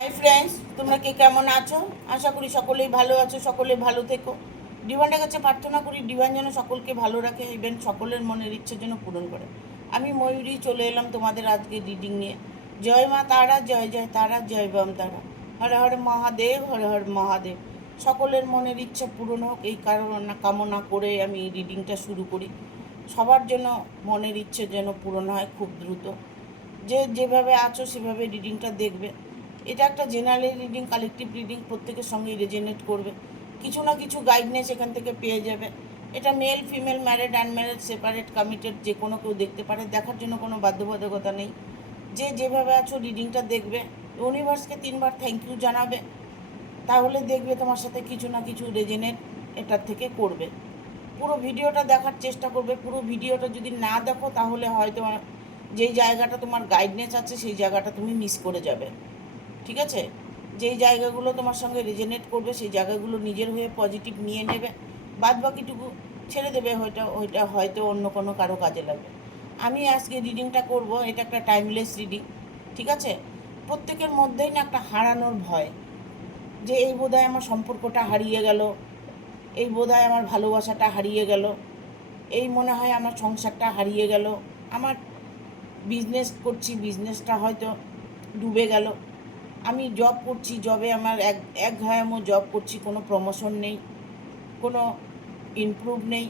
Hi friends, তোমরা কে কেমন আছো? আশা করি সকলেই ভালো আছো, সকলে ভালো থেকো। ডিভানের কাছে প্রার্থনা করি ডিভান যেন সকলকে ভালো রাখে, ইভেন সকলের মনের ইচ্ছে যেন পূরণ করে। আমি ময়ূরী চলে এলাম তোমাদের আজকে রিডিং নিয়ে। জয় মা তারা, জয় জয় তারা, জয় বাম তারা। হরে হরে মহাদেব, হরে হরে মহাদেব। সকলের মনের ইচ্ছা পূরণ হোক এই কামনা করে আমি রিডিংটা শুরু করি। সবার জন্য মনের ইচ্ছে যেন পূরণ হয় খুব দ্রুত। যে যেভাবে আছো সেভাবে রিডিংটা দেখবে। এটা একটা জেনারেল রিডিং, কালেকটিভ রিডিং, প্রত্যেকের সঙ্গেই রেজোনেট করবে। কিছু না কিছু গাইডনেস এখান থেকে পেয়ে যাবে। এটা male female, married unmarried, separate committed, যে কোনো কেউ দেখতে পারে। দেখার জন্য কোনো বাধ্যবাধকতা নেই। যে যেভাবে আছো রিডিংটা দেখবে, ইউনিভার্সকে 3বার থ্যাংক ইউ জানাবে, তাহলে দেখবে তোমার সাথে কিছু না কিছু রেজোনেট এটার থেকে করবে। পুরো ভিডিওটা দেখার চেষ্টা করবে। পুরো ভিডিওটা যদি না দেখো তাহলে হয়তো যেই জায়গাটা তোমার গাইডনেস আছে সেই জায়গাটা তুমি মিস করে যাবে। ঠিক আছে? যেই জায়গাগুলো তোমার সঙ্গে রেজোনেট করবে সেই জায়গাগুলো নিজের হয়ে পজিটিভ নিয়ে নেবে, বাদ বাকিটুকু ছেড়ে দেবে। ওইটা হয়তো অন্য কোনো কারো কাজে লাগবে। আমি আজকে রিডিংটা করব, এটা একটা টাইমলেস রিডিং। ঠিক আছে? প্রত্যেকের মধ্যেই না একটা হারানোর ভয়, যে এই বোধহয় আমার সম্পর্কটা হারিয়ে গেল, এই বোধহয় আমার ভালোবাসাটা হারিয়ে গেল, এই মনে হয় আমার সংসারটা হারিয়ে গেল, আমার বিজনেস করছি, বিজনেসটা হয়তো ডুবে গেল, আমি জব করছি, জবে আমার একঘেয়েমো জব করছি, কোনো প্রমোশন নেই, কোনো ইমপ্রুভ নেই,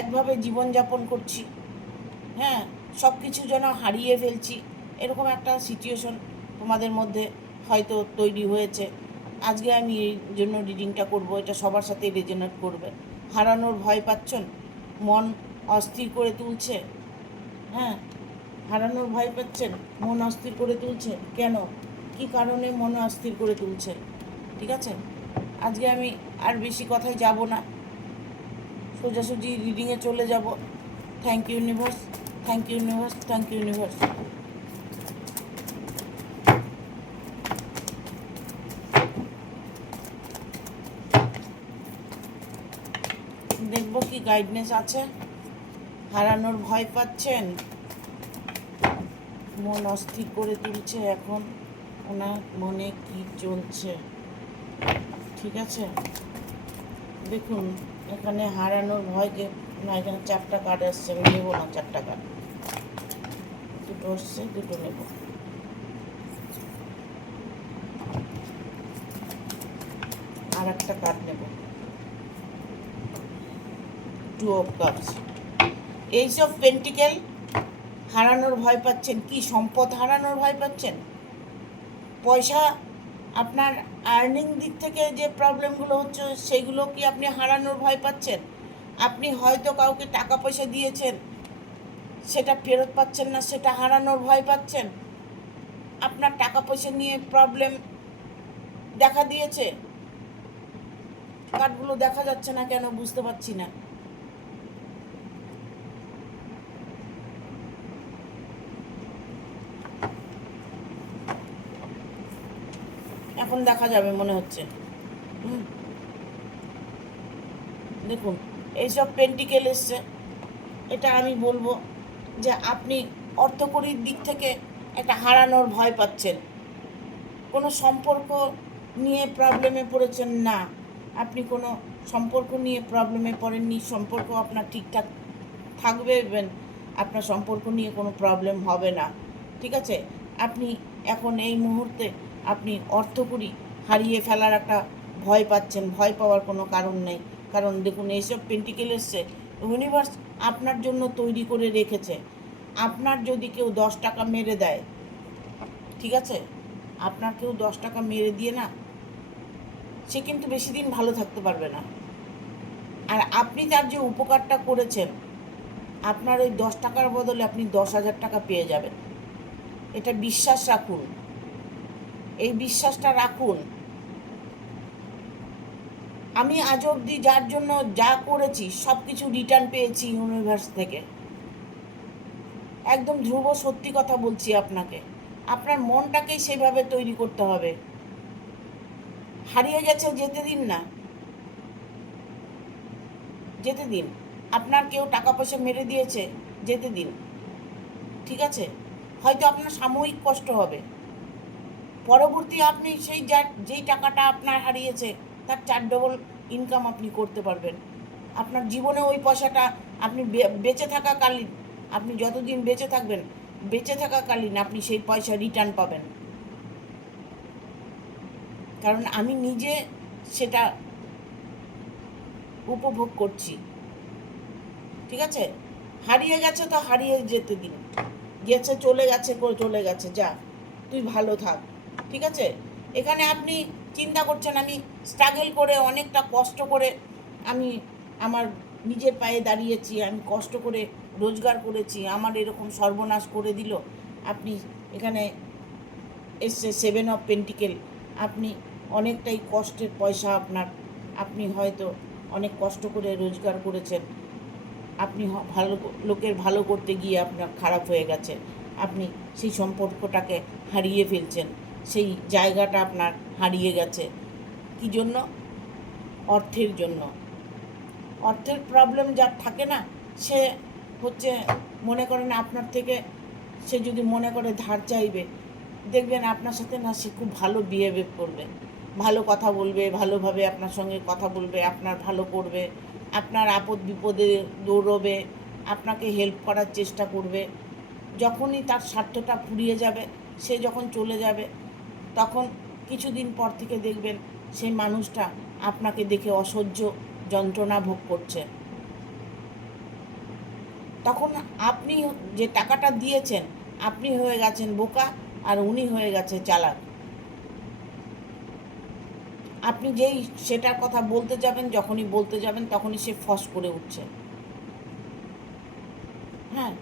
একভাবে জীবনযাপন করছি। হ্যাঁ, সব কিছু যেন হারিয়ে ফেলছি, এরকম একটা সিচুয়েশন তোমাদের মধ্যে হয়তো তৈরি হয়েছে। আজকে আমি এই জন্য রিডিংটা করব, এটা সবার সাথে রেজোনেট করবে। হারানোর ভয় পাচ্ছেন, মন অস্থির করে তুলছে। হ্যাঁ, হারানোর ভয় পাচ্ছেন, মন অস্থির করে তুলছে। কেন, কি কারণে মন অস্থির করে তুলছে? ঠিক আছে, আজকে আমি আর বেশি কথায় যাব না, সোজাসুজি রিডিংয়ে চলে যাব। Thank you universe, thank you universe, thank you universe. দেখব কি গাইডনেস আছে। হারানোর ভয় পাচ্ছেন, মন অস্থির করে তুলছে, এখন ওনার মনে কি চলছে? ঠিক আছে, দেখুন এখানে হারানোর ভয়কে না, এখানে 4টা কার্ড আসছে, আমি নেবো না 4টা কার্ড, দুটো আসছে, দুটো নেব। আর একটা কার্ড নেব, 2 অফ কাপস। এইসব পেন্টিকেল। হারানোর ভয় পাচ্ছেন, কি সম্পদ হারানোর ভয় পাচ্ছেন? পয়সা, আপনার আর্নিং দিক থেকে যে প্রবলেমগুলো হচ্ছে সেগুলো কি আপনি হারানোর ভয় পাচ্ছেন? আপনি হয়তো কাউকে টাকা পয়সা দিয়েছেন, সেটা ফেরত পাচ্ছেন না, সেটা হারানোর ভয় পাচ্ছেন। আপনার টাকা পয়সা নিয়ে প্রবলেম দেখা দিয়েছে। কার্ডগুলো দেখা যাচ্ছে না কেন বুঝতে পারছি না। এখন দেখা যাবে মনে হচ্ছে। দেখুন, এইসব পেন্টিকেল এসছে। এটা আমি বলবো যে আপনি অর্থকরীর দিক থেকে একটা হারানোর ভয় পাচ্ছেন। কোনো সম্পর্ক নিয়ে প্রবলেমে পড়েছেন না, আপনি কোনো সম্পর্ক নিয়ে প্রবলেমে পড়েননি। সম্পর্ক আপনার ঠিকঠাক থাকবে, আপনার সম্পর্ক নিয়ে কোনো প্রবলেম হবে না। ঠিক আছে, আপনি এখন এই মুহূর্তে আপনি অর্থকরী হারিয়ে ফেলার একটা ভয় পাচ্ছেন। ভয় পাওয়ার কোনো কারণ নেই, কারণ দেখুন এইসব পেন্টিকেল এসছে। ইউনিভার্স আপনার জন্য তৈরি করে রেখেছে। আপনার যদি কেউ 10 টাকা মেরে দেয়, ঠিক আছে, আপনার কেউ 10 টাকা মেরে দিয়ে না, সে কিন্তু বেশি দিন ভালো থাকতে পারবে না। আর আপনি তার যে উপকারটা করেছেন, আপনার ওই 10 টাকার বদলে আপনি 10,000 টাকা পেয়ে যাবেন। এটা বিশ্বাস রাখুন, এই বিশ্বাসটা রাখুন। আমি আজ অবধি যার জন্য যা করেছি সব কিছু রিটার্ন পেয়েছি ইউনিভার্স থেকে। একদম ধ্রুব সত্যি কথা বলছি আপনাকে। আপনার মনটাকেই সেভাবে তৈরি করতে হবে। হারিয়ে গেছে, যেতে দিন না, যেতে দিন। আপনার কেউ টাকা পয়সা মেরে দিয়েছে, যেতে দিন। ঠিক আছে, হয়তো আপনার সাময়িক কষ্ট হবে, পরবর্তী আপনি সেই যেই টাকাটা আপনার হারিয়েছে তার 4 ডবল ইনকাম আপনি করতে পারবেন। আপনার জীবনে ওই পয়সাটা আপনি বেঁচে থাকাকালীন, আপনি যতদিন বেঁচে থাকবেন, বেঁচে থাকাকালীন আপনি সেই পয়সা রিটার্ন পাবেন। কারণ আমি নিজে সেটা উপভোগ করছি। ঠিক আছে, হারিয়ে গেছে তো হারিয়ে যেতে দিন, গেছে চলে গেছে চলে গেছে, যা তুই ভালো থাক। ঠিক আছে, এখানে আপনি চিন্তা করছেন আমি স্ট্রাগল করে অনেকটা কষ্ট করে আমি আমার নিজের পায়ে দাঁড়িয়েছি, আমি কষ্ট করে রোজগার করেছি, আমার এরকম সর্বনাশ করে দিল। আপনি এখানে এসছে 7 অফ পেন্টিকেল, আপনি অনেকটাই কষ্টের পয়সা আপনার, আপনি হয়তো অনেক কষ্ট করে রোজগার করেছেন, আপনি ভালো লোকের ভালো করতে গিয়ে আপনার খারাপ হয়ে গেছে, আপনি সেই সম্পর্কটাকে হারিয়ে ফেলছেন, সেই জায়গাটা আপনার হারিয়ে গেছে। কী জন্য? অর্থের জন্য। অর্থের প্রবলেম যার থাকে না, সে হচ্ছে মনে করেন আপনার থেকে, সে যদি মনে করে ধার চাইবে, দেখবেন আপনার সাথে না সে খুব ভালো বিহেভিয়ার করবে, ভালো কথা বলবে, ভালোভাবে আপনার সঙ্গে কথা বলবে, আপনার ভালো করবে, আপনার আপদ বিপদে দৌড়বে, আপনাকে হেল্প করার চেষ্টা করবে। যখনই তার স্বার্থটা ফুরিয়ে যাবে, সে যখন চলে যাবে, তখন কিছুদিন পর থেকে দেখবেন সেই মানুষটা আপনাকে দেখে অসহ্য যন্ত্রণা ভোগ করছে। তখন আপনি যে টাকাটা দিয়েছেন, আপনি হয়ে গেছেন বোকা আর উনি হয়ে গেছে চালাক। আপনি যেই সেটার কথা বলতে যাবেন, যখনই বলতে যাবেন তখনই সে ফস করে উঠছে। হ্যাঁ,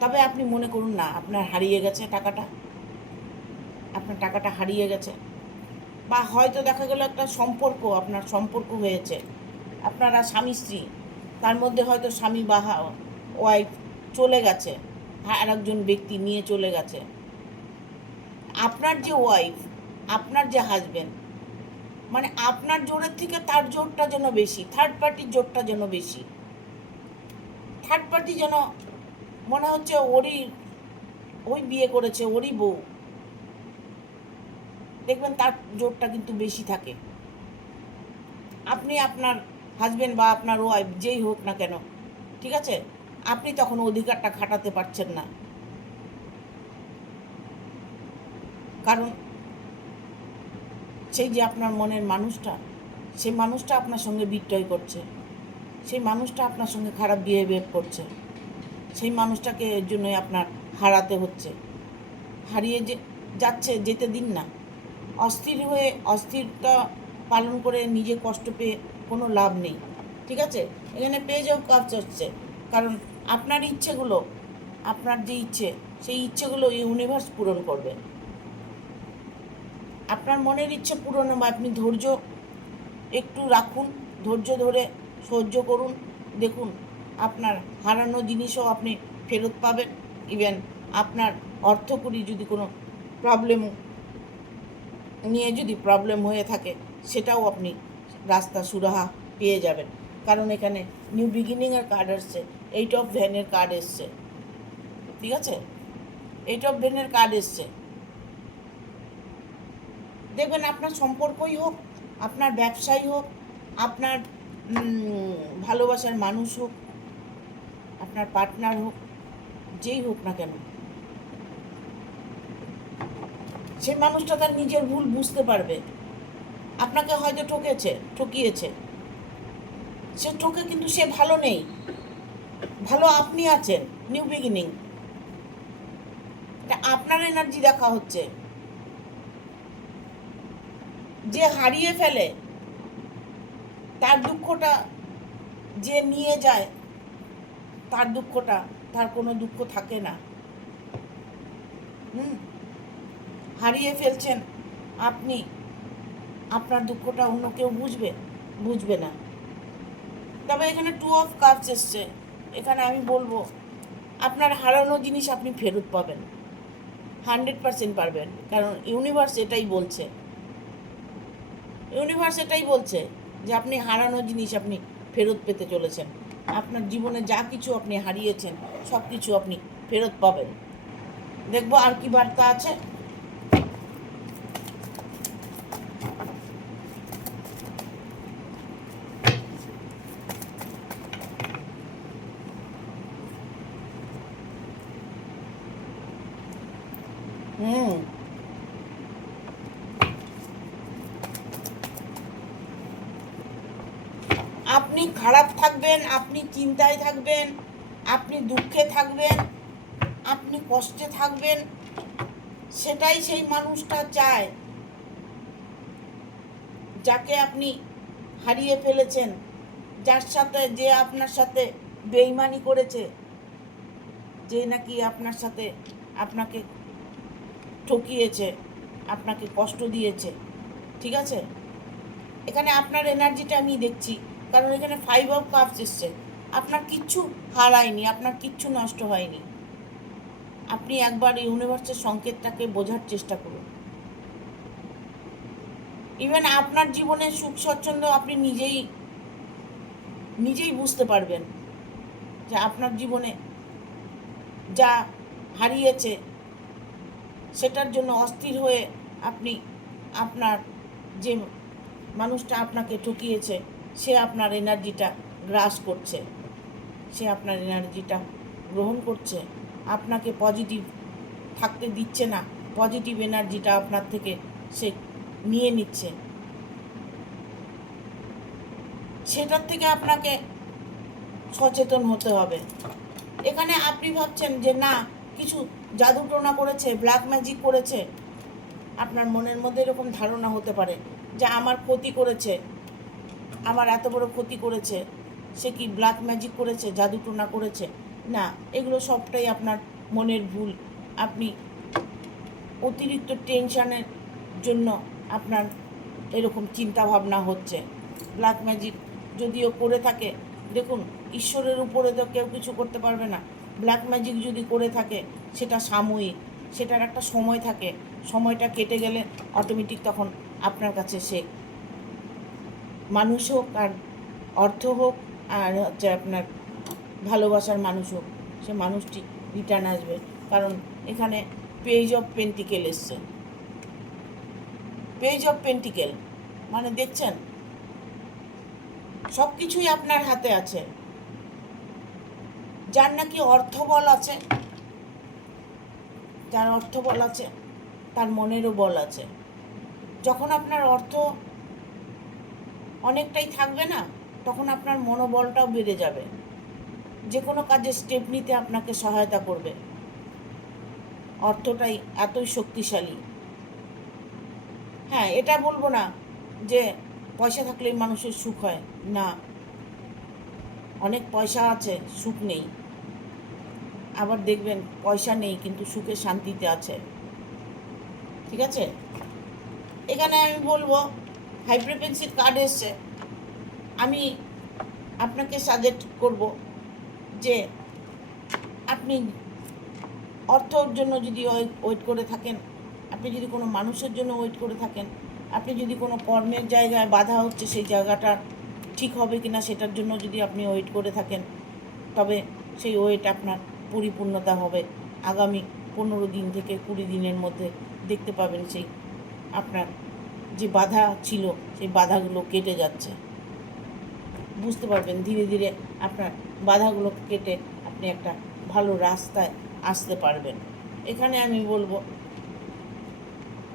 তবে আপনি মনে করুন না আপনার হারিয়ে গেছে টাকাটা, আপনার টাকাটা হারিয়ে গেছে, বা হয়তো দেখা গেল একটা সম্পর্ক, আপনার সম্পর্ক হয়েছে, আপনারা স্বামী স্ত্রী, তার মধ্যে হয়তো স্বামী বা ওয়াইফ চলে গেছে, আর একজন ব্যক্তি নিয়ে চলে গেছে। আপনার যে ওয়াইফ, আপনার যে হাজবেন্ড, মানে আপনার জোরের থেকে তার জোরটা যেন বেশি, থার্ড পার্টির জোরটা যেন বেশি, থার্ড পার্টি যেন মনে হচ্ছে ওই বিয়ে করেছে, ওরই বউ, দেখবেন তার জোরটা কিন্তু বেশি থাকে। আপনি আপনার হাজবেন্ড বা আপনার ওয়াইফ যেই হোক না কেন, ঠিক আছে, আপনি তখন অধিকারটা খাটাতে পারছেন না, কারণ সেই যে আপনার মনের মানুষটা, সেই মানুষটা আপনার সঙ্গে বিট্রয় করছে, সেই মানুষটা আপনার সঙ্গে খারাপ বিহেভিয়ার করছে, সেই মানুষটাকে এর জন্যই আপনার হারাতে হচ্ছে। হারিয়ে যাচ্ছে, যেতে দিন না। অস্থির হয়ে অস্থিরতা পালন করে নিজে কষ্ট পেয়ে কোনো লাভ নেই। ঠিক আছে, এখানে পেজ অফ কাপস হচ্ছে, কারণ আপনার ইচ্ছেগুলো, আপনার যে ইচ্ছে, সেই ইচ্ছেগুলো ইউনিভার্স পূরণ করবে। আপনার মনের ইচ্ছে পূরণ হবে, আপনি ধৈর্য একটু রাখুন, ধৈর্য ধরে সহ্য করুন, দেখুন আপনার হারানো জিনিসও আপনি ফেরত পাবেন। ইভেন আপনার অর্থকরী যদি কোনো প্রবলেম নিয়ে যদি প্রবলেম হয়ে থাকে, সেটাও আপনি রাস্তা সুরাহা পেয়ে যাবেন। কারণ এখানে নিউ বিগিনিংয়ের কার্ড এসছে, 8 অফ ভেনের কার্ড এসছে। ঠিক আছে, 8 অফ ভেনের কার্ড এসছে। দেখবেন আপনার সম্পর্কই হোক, আপনার ব্যবসাই হোক, আপনার ভালোবাসার মানুষ হোক, আপনার পার্টনার হোক, যেই হোক না কেন, সে মানুষটা তার নিজের ভুল বুঝতে পারবে। আপনাকে হয়তো ঠকিয়েছে, সে ঠকে কিন্তু সে ভালো নেই, ভালো আপনি আছেন। নিউ বিগিনিং, এটা আপনার এনার্জি দেখা হচ্ছে। যে হারিয়ে ফেলে তার দুঃখটা, যে নিয়ে যায় তার দুঃখটা, তার কোনো দুঃখ থাকে না। হারিয়ে ফেলছেন আপনি, আপনার দুঃখটা অন্য কেউ বুঝবে না। তবে এখানে 2 অফ কাপস এসছে, এখানে আমি বলবো আপনার হারানো জিনিস আপনি ফেরত পাবেন, 100% পারবেন। কারণ ইউনিভার্স এটাই বলছে, যে আপনি হারানো জিনিস আপনি ফেরত পেতে চলেছেন। আপনার জীবনে যা কিছু আপনি হারিয়েছেন, সব কিছু আপনি ফেরত পাবেন। দেখবো আর কি বার্তা আছে। আপনি খারাপ থাকবেন, আপনি চিন্তায় থাকবেন, আপনি দুঃখে থাকবেন, আপনি কষ্টে থাকবেন, সেটাই সেই মানুষটা চায় যাকে আপনি হারিয়ে ফেলেছেন, যার সাথে যে আপনার সাথে বেইমানি করেছে, যে নাকি আপনার সাথে আপনাকে ঠকিয়েছে, আপনাকে কষ্ট দিয়েছে। ঠিক আছে, এখানে আপনার এনার্জিটা আমি দেখছি, কারণ এখানে 5 of Cups এসছে। আপনার কিচ্ছু হারায়নি, আপনার কিচ্ছু নষ্ট হয়নি। আপনি একবার ইউনিভার্সের সংকেতটাকে বোঝার চেষ্টা করুন। ইভেন আপনার জীবনে সুখ স্বচ্ছন্দ আপনি নিজেই বুঝতে পারবেন যে আপনার জীবনে যা হারিয়েছে সেটার জন্য অস্থির হয়ে আপনি আপনার যে মানুষটা আপনাকে ঠকিয়েছে সে আপনার এনার্জিটা গ্রাস করছে, সে আপনার এনার্জিটা গ্রহণ করছে, আপনাকে পজিটিভ থাকতে দিচ্ছে না, পজিটিভ এনার্জিটা আপনার থেকে সে নিয়ে নিচ্ছে। সেটার থেকে আপনাকে সচেতন হতে হবে। এখানে আপনি ভাবছেন যে না, কিছু জাদুটোনা করেছে, ব্ল্যাক ম্যাজিক করেছে। আপনার মনের মধ্যে এরকম ধারণা হতে পারে যে আমার ক্ষতি করেছে, আমার এত বড় ক্ষতি করেছে, সে কি ব্ল্যাক ম্যাজিক করেছে, জাদুটোনা করেছে? না, এগুলো সবটাই আপনার মনের ভুল। আপনি অতিরিক্ত টেনশনের জন্য আপনার এরকম চিন্তা ভাবনা হচ্ছে। ব্ল্যাক ম্যাজিক যদিও করে থাকে, দেখুন ঈশ্বরের উপরে তো কেউ কিছু করতে পারবে না। ব্ল্যাক ম্যাজিক যদি করে থাকে সেটা সাময়িক, সেটার একটা সময় থাকে, সময়টা কেটে গেলে অটোমেটিক তখন আপনার কাছে সে মানুষ হোক আর অর্থ হোক আর হচ্ছে আপনার ভালোবাসার মানুষ হোক, সে মানুষটি রিটার্ন আসবে। কারণ এখানে পেজ অফ পেন্টিকেল এসছে। পেজ অফ পেন্টিকেল মানে দেখছেন সব কিছুই আপনার হাতে আছে। যার নাকি অর্থবল আছে, যার অর্থবল আছে তার মনেরও বল আছে। যখন আপনার অর্থ অনেকটাই থাকবে না, তখন আপনার মনোবলটাও বেড়ে যাবে, যে কোনো কাজে স্টেপ নিতে আপনাকে সহায়তা করবে। অর্থটাই এতই শক্তিশালী। হ্যাঁ, এটা বলবো না যে পয়সা থাকলেই মানুষের সুখ হয়, না, অনেক পয়সা আছে সুখ নেই। আবার দেখবেন পয়সা নেই কিন্তু সুখে শান্তিতে আছে। ঠিক আছে, এখানে আমি বলবো হাই ফ্রিকোয়েন্সির কার্ড এসছে। আমি আপনাকে সাজেস্ট করব যে আপনি অর্থর জন্য যদি ওয়েট করে থাকেন, আপনি যদি কোনো মানুষের জন্য ওয়েট করে থাকেন, আপনি যদি কোনো কর্মের জায়গায় বাধা হচ্ছে সেই জায়গাটা ঠিক হবে কিনা সেটার জন্য যদি আপনি ওয়েট করে থাকেন, তবে সেই ওয়েট আপনার পরিপূর্ণতা হবে। আগামী 15 দিন থেকে 20 দিনের মধ্যে দেখতে পাবেন সেই আপনার যে বাধা ছিল সেই বাধাগুলো কেটে যাচ্ছে। বুঝতে পারবেন ধীরে ধীরে আপনার বাধাগুলো কেটে আপনি একটা ভালো রাস্তায় আসতে পারবেন। এখানে আমি বলবো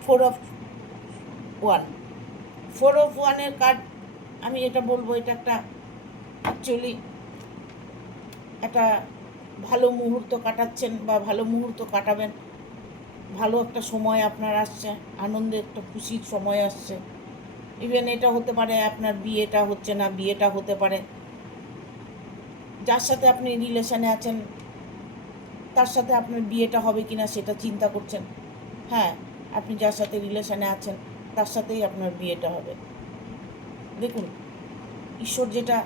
4 of 1 কার্ড। আমি এটা বলবো এটা একটা অ্যাকচুয়ালি একটা ভালো মুহূর্ত কাটাচ্ছেন বা ভালো মুহূর্ত কাটাবেন, ভালো একটা সময় আপনার আসছে, আনন্দে একটা খুশির সময় আসছে। ইভেন এটা হতে পারে আপনার বিয়েটা হচ্ছে না, বিয়েটা হতে পারে যার সাথে আপনি রিলেশনে আছেন তার সাথে আপনার বিয়েটা হবে কিনা সেটা চিন্তা করছেন। হ্যাঁ, আপনি যার সাথে রিলেশনে আছেন তার সাথেই আপনার বিয়েটা হবে। দেখুন ঈশ্বর যেটা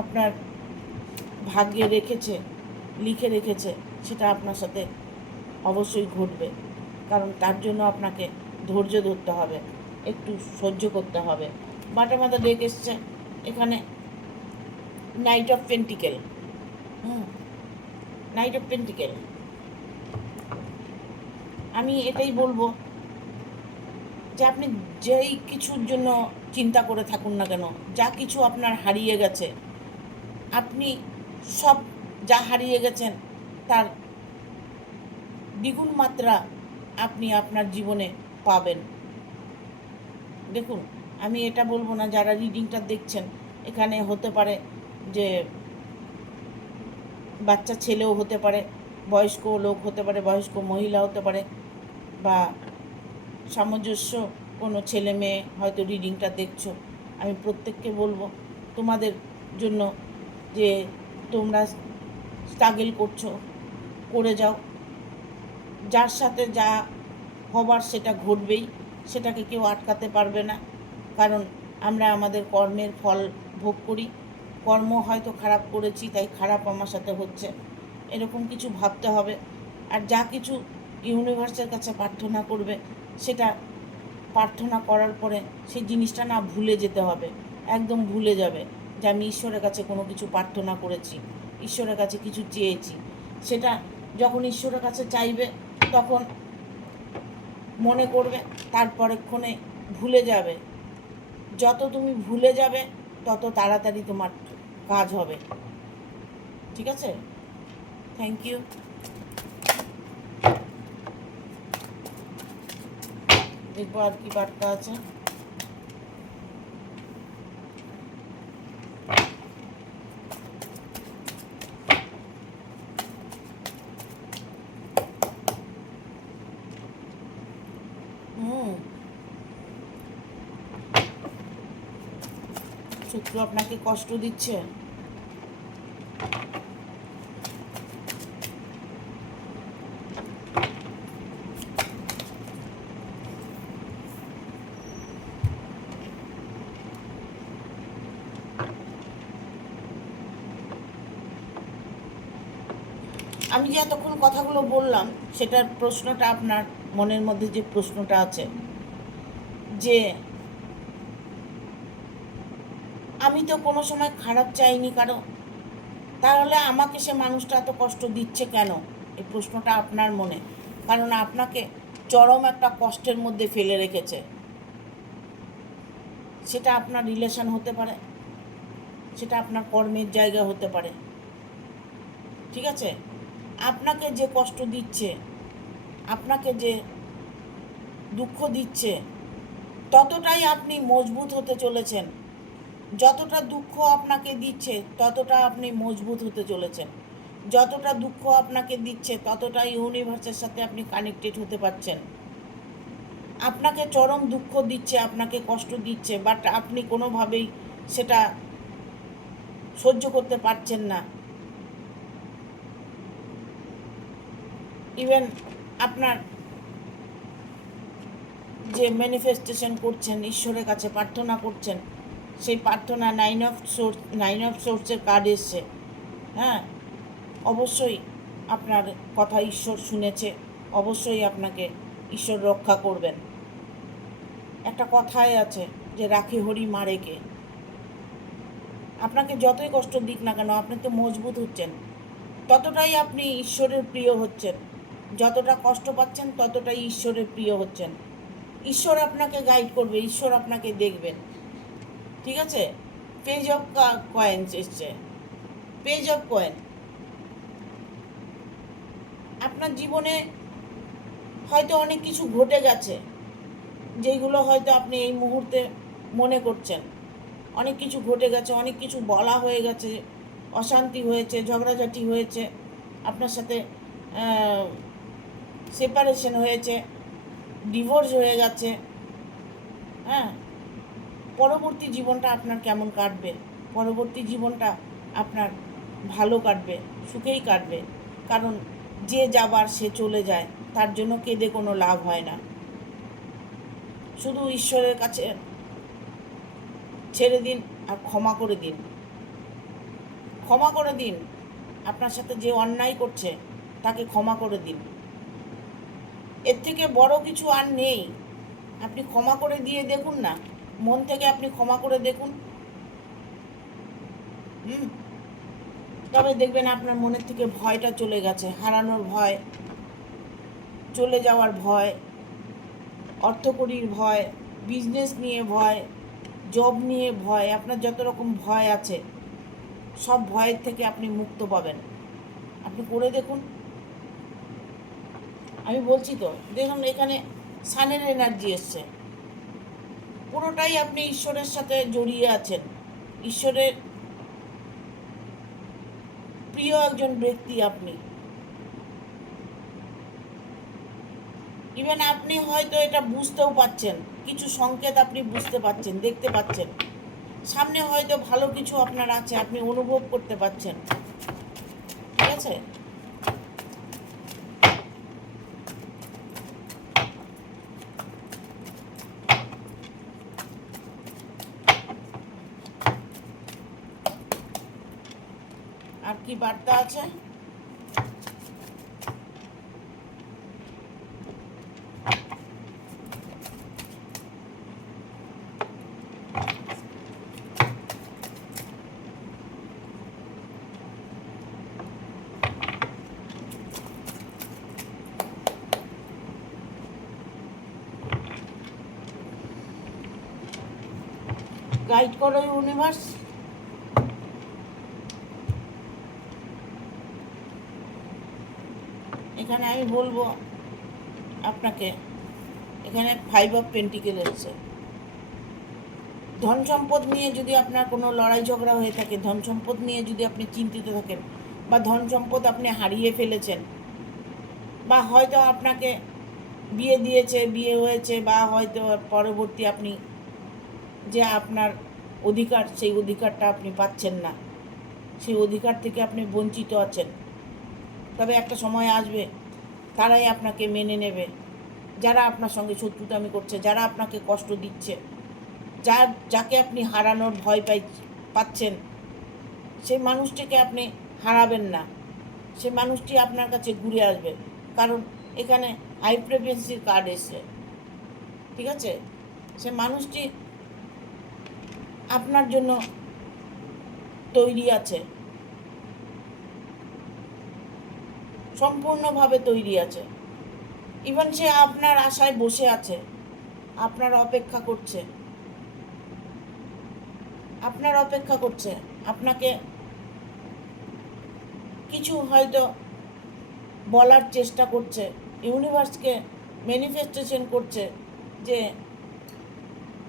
আপনার ভাগ্যে রেখেছে, লিখে রেখেছে, সেটা আপনার সাথে অবশ্যই ঘটবে। কারণ তার জন্য আপনাকে ধৈর্য ধরতে হবে, একটু সহ্য করতে হবে। বাটা মাথা ডেক এসছে এখানে night of pentacle. Night of pentacle, আমি এটাই বলবো যে আপনি যেই কিছুর জন্য চিন্তা করে থাকুন না কেন, যা কিছু আপনার হারিয়ে গেছে, আপনি সব যা হারিয়ে গেছেন তার দ্বিগুণ মাত্রা আপনি আপনার জীবনে পাবেন। দেখুন আমি এটা বলবো না, যারা রিডিংটা দেখছেন এখানে হতে পারে যে বাচ্চা ছেলেও হতে পারে, বয়স্ক লোক হতে পারে, বয়স্ক মহিলা হতে পারে, বা সামঞ্জস্য কোনো ছেলে মেয়ে হয়তো রিডিংটা দেখছো। আমি প্রত্যেককে বলবো তোমাদের জন্য যে তোমরা স্ট্রাগল করছো, করে যাও। যার সাথে যা হবার সেটা ঘটবেই, সেটাকে কেউ আটকাতে পারবে না, কারণ আমরা আমাদের কর্মের ফল ভোগ করি। কর্ম হয়তো খারাপ করেছি তাই খারাপ আমার সাথে হচ্ছে, এরকম কিছু ভাবতে হবে। আর যা কিছু ইউনিভার্সের কাছে প্রার্থনা করবে, সেটা প্রার্থনা করার পরে সেই জিনিসটা না ভুলে যেতে হবে, একদম ভুলে যাবে যে আমি ঈশ্বরের কাছে কোনো কিছু প্রার্থনা করেছি, ঈশ্বরের কাছে কিছু চেয়েছি। সেটা যখন ঈশ্বরের কাছে চাইবে তখন মনে করবে, তারপরেক্ষণে ভুলে যাবে। যত তুমি ভুলে যাবে তত তাড়াতাড়ি তোমার কাজ হবে। ঠিক আছে? Thank you. দেখবো আর কি বার্তা আছে। শত্রু আপনাকে কষ্ট দিচ্ছে। আমি যে এতক্ষণ কথাগুলো বললাম, সেটার প্রশ্নটা আপনার মনের মধ্যে যে প্রশ্নটা আছে যে আমি তো কোনো সময় খারাপ চাইনি কারো, তাহলে আমাকে সে মানুষটা এত কষ্ট দিচ্ছে কেন? এই প্রশ্নটা আপনার মনে, কারণ আপনাকে চরম একটা কষ্টের মধ্যে ফেলে রেখেছে। সেটা আপনার রিলেশন হতে পারে, সেটা আপনার কর্মের জায়গা হতে পারে। ঠিক আছে? আপনাকে যে কষ্ট দিচ্ছে, আপনাকে যে দুঃখ দিচ্ছে, ততটাই আপনি মজবুত হতে চলেছেন। যতটা দুঃখ আপনাকে দিচ্ছে ততটা আপনি মজবুত হতে চলেছেন। যতটা দুঃখ আপনাকে দিচ্ছে ততটাই ইউনিভার্সের সাথে আপনি কানেক্টেড হতে পারছেন। আপনাকে চরম দুঃখ দিচ্ছে, আপনাকে কষ্ট দিচ্ছে, বাট আপনি কোনোভাবেই সেটা সহ্য করতে পারছেন না। ইভেন আপনার যে ম্যানিফেস্টেশন করছেন, ঈশ্বরের কাছে প্রার্থনা করছেন, সেই প্রার্থনা নাইন অফ সোর্সের কার্ড এসছে। হ্যাঁ, অবশ্যই আপনার কথা ঈশ্বর শুনেছে, অবশ্যই আপনাকে ঈশ্বর রক্ষা করবেন। একটা কথাই আছে যে রাখি হরি মারে কে। আপনাকে যতই কষ্ট দিক না কেন, আপনি তো মজবুত হচ্ছেন, ততটাই আপনি ঈশ্বরের প্রিয় হচ্ছেন। যতটা কষ্ট পাচ্ছেন ততটাই ঈশ্বরের প্রিয় হচ্ছেন। ঈশ্বর আপনাকে গাইড করবে, ঈশ্বর আপনাকে দেখবেন। ঠিক আছে? পেজ অফ কয়েন্স এসছে, পেজ অফ কয়েন। আপনার জীবনে হয়তো অনেক কিছু ঘটে গেছে, যেইগুলো হয়তো আপনি এই মুহূর্তে মনে করছেন। অনেক কিছু ঘটে গেছে, অনেক কিছু বলা হয়ে গেছে, অশান্তি হয়েছে, ঝগড়াঝাটি হয়েছে, আপনার সাথে সেপারেশন হয়েছে, ডিভোর্স হয়ে গেছে। হ্যাঁ, পরবর্তী জীবনটা আপনার কেমন কাটবে? পরবর্তী জীবনটা আপনার ভালো কাটবে, সুখেই কাটবে, কারণ যে যাবার সে চলে যায়, তার জন্য কেঁদে কোনো লাভ হয় না। শুধু ঈশ্বরের কাছে ছেড়ে দিন আর ক্ষমা করে দিন। ক্ষমা করে দিন, আপনার সাথে যে অন্যায় করছে তাকে ক্ষমা করে দিন। এর থেকে বড় কিছু আর নেই। আপনি ক্ষমা করে দিয়ে দেখুন না, মন থেকে আপনি ক্ষমা করে দেখুন। তবে দেখবেন আপনার মনের থেকে ভয়টা চলে গেছে, হারানোর ভয়, চলে যাওয়ার ভয়, অর্থকড়ির ভয়, বিজনেস নিয়ে ভয়, জব নিয়ে ভয়, আপনার যত রকম ভয় আছে সব ভয়ের থেকে আপনি মুক্ত পাবেন। আপনি করে দেখুন। আমি বলছি তো, দেখুন এখানে সানের এনার্জি এসছে, পুরোটাই আপনি ঈশ্বরের সাথে জড়িয়ে আছেন। ঈশ্বরের প্রিয় একজন ব্যক্তি আপনি। ইভেন আপনি হয়তো এটা বুঝতেও পাচ্ছেন, কিছু সংকেত আপনি বুঝতে পাচ্ছেন, দেখতে পাচ্ছেন, সামনে হয়তো ভালো কিছু আপনার আছে, আপনি অনুভব করতে পাচ্ছেন। ঠিক আছে? আর কি বার্তা আছে? গাইড করো ইউনিভার্স। এখানে আমি বলবো আপনাকে, এখানে 5 অফ পেন্টিকেল এসেছে। ধন সম্পদ নিয়ে যদি আপনার কোনো লড়াই ঝগড়া হয়ে থাকে, ধন সম্পদ নিয়ে যদি আপনি চিন্তিত থাকেন, বা ধন সম্পদ আপনি হারিয়ে ফেলেছেন, বা হয়তো আপনাকে বিয়ে দিয়েছে, বিয়ে হয়েছে, বা হয়তো পরবর্তী আপনি যে আপনার অধিকার, সেই অধিকারটা আপনি পাচ্ছেন না, সেই অধিকার থেকে আপনি বঞ্চিত আছেন। তবে একটা সময় আসবে, তারাই আপনাকে মেনে নেবে। যারা আপনার সঙ্গে শত্রুতামি করছে, যারা আপনাকে কষ্ট দিচ্ছে, যাকে আপনি হারানোর ভয় পাচ্ছেন, সেই মানুষটিকে আপনি হারাবেন না। সে মানুষটি আপনার কাছে ঘুরে আসবে, কারণ এখানে হাই ফ্রিকোয়েন্সির কার্ড এসছে। ঠিক আছে? সে মানুষটি আপনার জন্য তৈরি আছে, সম্পূর্ণভাবে তৈরি আছে। ইভেন সে আপনার আশায় বসে আছে, আপনার অপেক্ষা করছে, আপনাকে কিছু হয়তো বলার চেষ্টা করছে, ইউনিভার্সকে ম্যানিফেস্টেশন করছে যে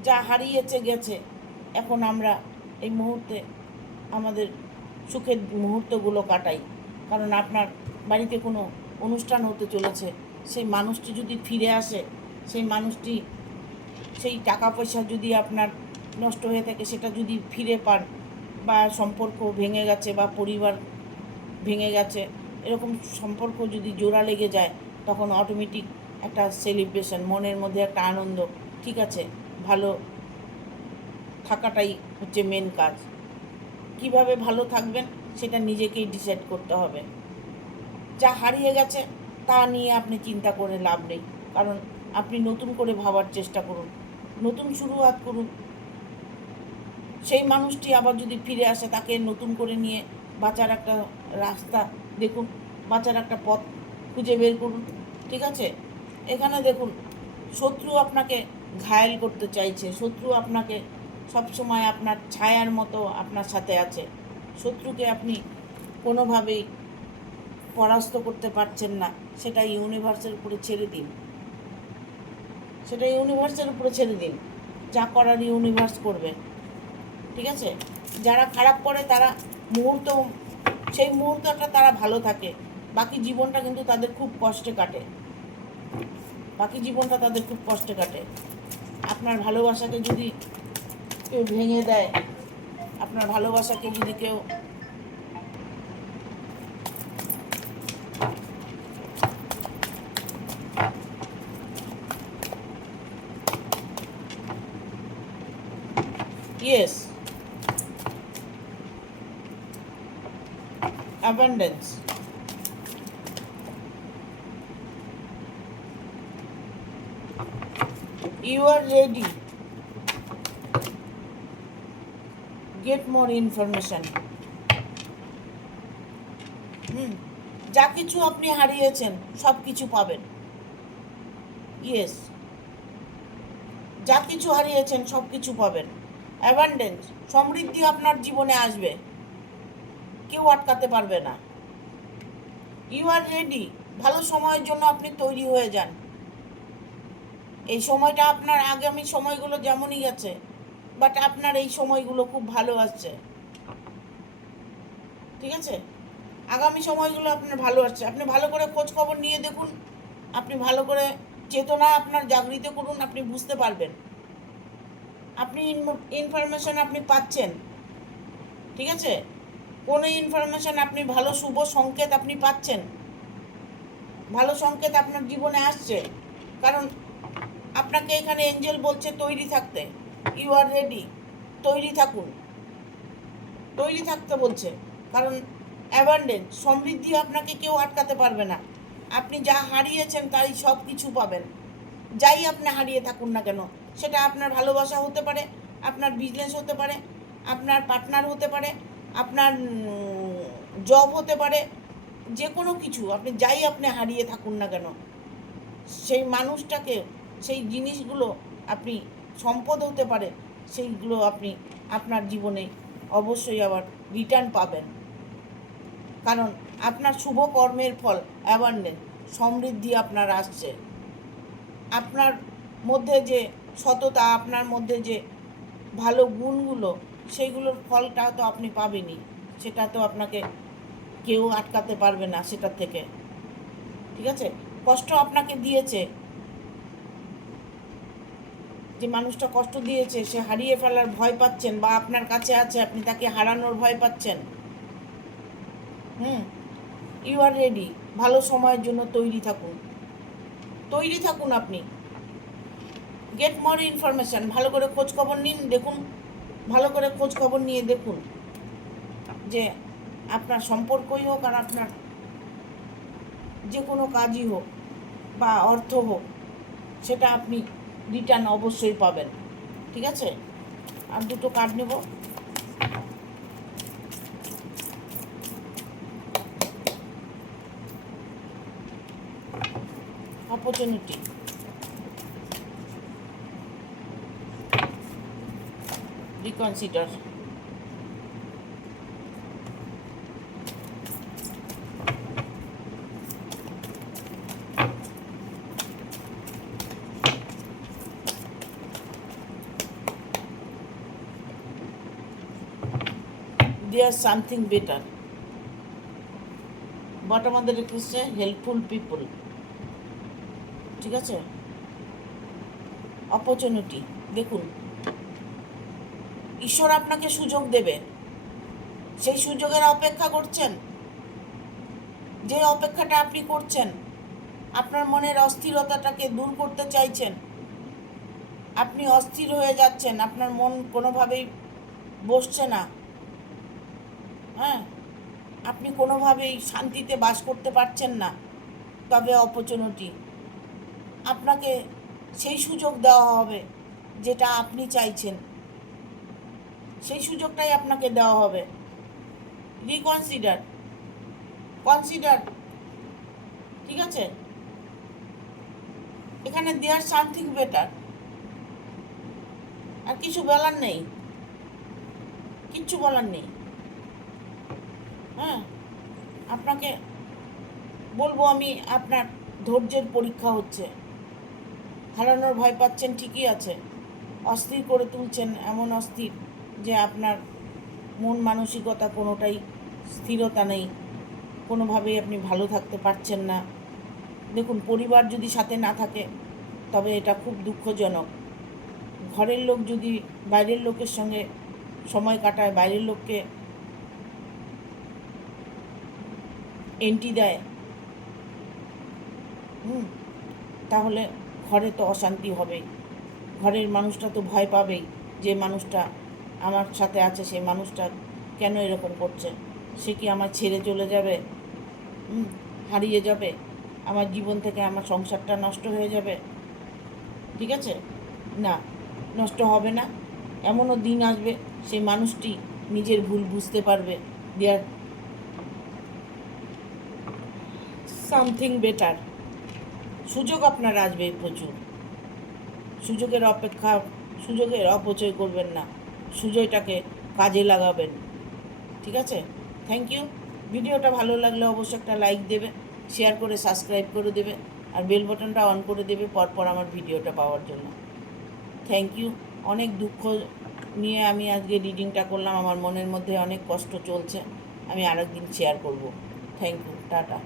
যা হারিয়েছে গেছে, এখন আমরা এই মুহূর্তে আমাদের সুখের মুহূর্তগুলো কাটাই। কারণ আপনার বাড়িতে কোনো অনুষ্ঠান হতে চলেছে, সেই মানুষটি যদি ফিরে আসে, সেই মানুষটি, সেই টাকা পয়সা যদি আপনার নষ্ট হয়ে থাকে সেটা যদি ফিরে পান, বা সম্পর্ক ভেঙে গেছে বা পরিবার ভেঙে গেছে, এরকম সম্পর্ক যদি জোড়া লেগে যায়, তখন অটোমেটিক একটা সেলিব্রেশন, মনের মধ্যে একটা আনন্দ। ঠিক আছে, ভালো থাকাটাই হচ্ছে মেন কাজ। কিভাবে ভালো থাকবেন সেটা নিজেকেই ডিসাইড করতে হবে। যা হারিয়ে গেছে তা নিয়ে আপনি চিন্তা করে লাভ নেই, কারণ আপনি নতুন করে ভাবার চেষ্টা করুন, নতুন শুরুয়াত করুন। সেই মানুষটি আবার যদি ফিরে আসে, তাকে নতুন করে নিয়ে বাঁচার একটা রাস্তা দেখুন, বাঁচার একটা পথ খুঁজে বের করুন। ঠিক আছে? এখানে দেখুন, শত্রু আপনাকে ঘায়েল করতে চাইছে, শত্রু আপনাকে সবসময় আপনার ছায়ার মতো আপনার সাথে আছে। শত্রুকে আপনি কোনোভাবেই পরাস্ত করতে পারছেন না, সেটা ইউনিভার্সের উপরে ছেড়ে দিন, যা করার ইউনিভার্স করবে। ঠিক আছে? যারা খারাপ করে তারা সেই মুহূর্তটা তারা ভালো থাকে, বাকি জীবনটা কিন্তু তাদের খুব কষ্টে কাটে, আপনার ভালোবাসাকে যদি কেউ ভেঙে দেয়, আপনার ভালোবাসাকে যদি কেউ yes, abundance. You are ready. Get more information. যা কিছু আপনি হারিয়েছেন সব কিছু পাবেন। ইয়েস, যা কিছু হারিয়েছেন সব কিছু পাবেন। অ্যাবান্ডেন্স, সমৃদ্ধি আপনার জীবনে আসবে, কেউ আটকাতে পারবে না। ইউ আর রেডি, ভালো সময়ের জন্য আপনি তৈরি হয়ে যান। এই সময়টা আপনার আগামী সময়গুলো যেমনই গেছে, বাট আপনার এই সময়গুলো খুব ভালো আসছে, ঠিক আছে? আগামী সময়গুলো আপনার ভালো আসছে। আপনি ভালো করে খোঁজ খবর নিয়ে দেখুন, আপনি ভালো করে চেতনা আপনার জাগৃত করুন, আপনি বুঝতে পারবেন। আপনি ইনফরমেশন আপনি পাচ্ছেন, ঠিক আছে? কোনো ইনফরমেশন আপনি ভালো শুভ সংকেত আপনি পাচ্ছেন, ভালো সংকেত আপনার জীবনে আসছে। কারণ আপনাকে এখানে এঞ্জেল বলছে তৈরি থাকতে, ইউ আর রেডি, তৈরি থাকুন, তৈরি থাকতে বলছে। কারণ অ্যাবান্ডেন্স, সমৃদ্ধি আপনাকে কেউ আটকাতে পারবে না। আপনি যা হারিয়েছেন তাই সব কিছু পাবেন, যাই আপনি হারিয়ে থাকুন না কেন। সেটা আপনার ভালোবাসা হতে পারে, আপনার বিজনেস হতে পারে, আপনার পার্টনার হতে পারে, আপনার জব হতে পারে, যে কোনো কিছু আপনি যাই আপনি হারিয়ে থাকুন না কেন, সেই মানুষটাকে, সেই জিনিসগুলো আপনি সম্পদ হতে পারে, সেইগুলো আপনি আপনার জীবনে অবশ্যই আবার রিটার্ন পাবেন। কারণ আপনার শুভ কর্মের ফল অ্যাবান্ডেন্স, সমৃদ্ধি আপনার আসছে। আপনার মধ্যে যে সততা, আপনার মধ্যে যে ভালো গুণগুলো, সেইগুলোর ফলটা তো আপনি পাবেনই, সেটা তো আপনাকে কেউ আটকাতে পারবে না সেটার থেকে, ঠিক আছে? কষ্ট আপনাকে দিয়েছে, যে মানুষটা কষ্ট দিয়েছে, সে হারিয়ে ফেলার ভয় পাচ্ছেন, বা আপনার কাছে আছে আপনি তাকে হারানোর ভয় পাচ্ছেন। ইউ আর রেডি, ভালো সময়ের জন্য তৈরি থাকুন, তৈরি থাকুন। আপনি গেট মোর ইনফরমেশান, ভালো করে খোঁজ খবর নিন, দেখুন, ভালো করে খোঁজ খবর নিয়ে দেখুন যে আপনার সম্পর্কই হোক আর আপনার যে কোনো কাজই হোক বা অর্থ হোক, সেটা আপনি রিটার্ন অবশ্যই পাবেন, ঠিক আছে? আর দুটো কার্ড নেব। Opportunity, reconsider, there something better, bottom of the deck হচ্ছে হেল্পফুল পিপল, ঠিক আছে? অপরচুনিটি, দেখুন ঈশ্বর আপনাকে সুযোগ দেবে, সেই সুযোগের অপেক্ষা করছেন। যে অপেক্ষাটা আপনি করছেন, আপনার মনের অস্থিরতাটাকে দূর করতে চাইছেন, আপনি অস্থির হয়ে যাচ্ছেন, আপনার মন কোনোভাবেই বসছে না, হ্যাঁ, আপনি কোনোভাবেই শান্তিতে বাস করতে পারছেন না, তবে অপরচুনিটি, আপনাকে সেই সুযোগ দেওয়া হবে যেটা আপনি চাইছেন, সেই সুযোগটাই আপনাকে দেওয়া হবে। রিকনসিডার, কনসিডার, ঠিক আছে? এখানে দেয়ার সামথিং বেটার, আর কিছু বলার নেই, কিচ্ছু বলার নেই। হ্যাঁ, আপনাকে বলবো আমি, আপনার ধৈর্যের পরীক্ষা হচ্ছে। হারানোর ভয় পাচ্ছেন, ঠিকই আছে, অস্থির করে তুলছেন, এমন অস্থির যে আপনার মন মানসিকতা কোনোটাই স্থিরতা নেই, কোনোভাবেই আপনি ভালো থাকতে পারছেন না। দেখুন, পরিবার যদি সাথে না থাকে তবে এটা খুব দুঃখজনক। ঘরের লোক যদি বাইরের লোকের সঙ্গে সময় কাটায়, বাইরের লোককে এন্ট্রি দেয়, তাহলে ঘরে তো অশান্তি হবেই, ঘরের মানুষটা তো ভয় পাবেই যে মানুষটা আমার সাথে আছে, সেই মানুষটা কেন এরকম করছে, সে কি আমার ছেড়ে চলে যাবে, হারিয়ে যাবে, আমার জীবন থেকে আমার সংসারটা নষ্ট হয়ে যাবে, ঠিক আছে? না, নষ্ট হবে না। এমনও দিন আসবে সেই মানুষটি নিজের ভুল বুঝতে পারবে, দেয়ার সামথিং বেটার, সুযোগ আপনার আসবে প্রচুর, সুযোগের অপেক্ষা, সুযোগের অপচয় করবেন না, সুযোগটাকে কাজে লাগাবেন, ঠিক আছে? Thank you. ভিডিওটা ভালো লাগলে অবশ্যই একটা লাইক দেবে, শেয়ার করে সাবস্ক্রাইব করে দেবে, আর বেল বাটনটা অন করে দেবে পরপর আমার ভিডিওটা পাওয়ার জন্য। Thank you. অনেক দুঃখ নিয়ে আমি আজকে রিডিংটা করলাম। আমার মনের মধ্যে অনেক কষ্ট চলছে, আমি আরেকদিন শেয়ার করব। Thank you, tata.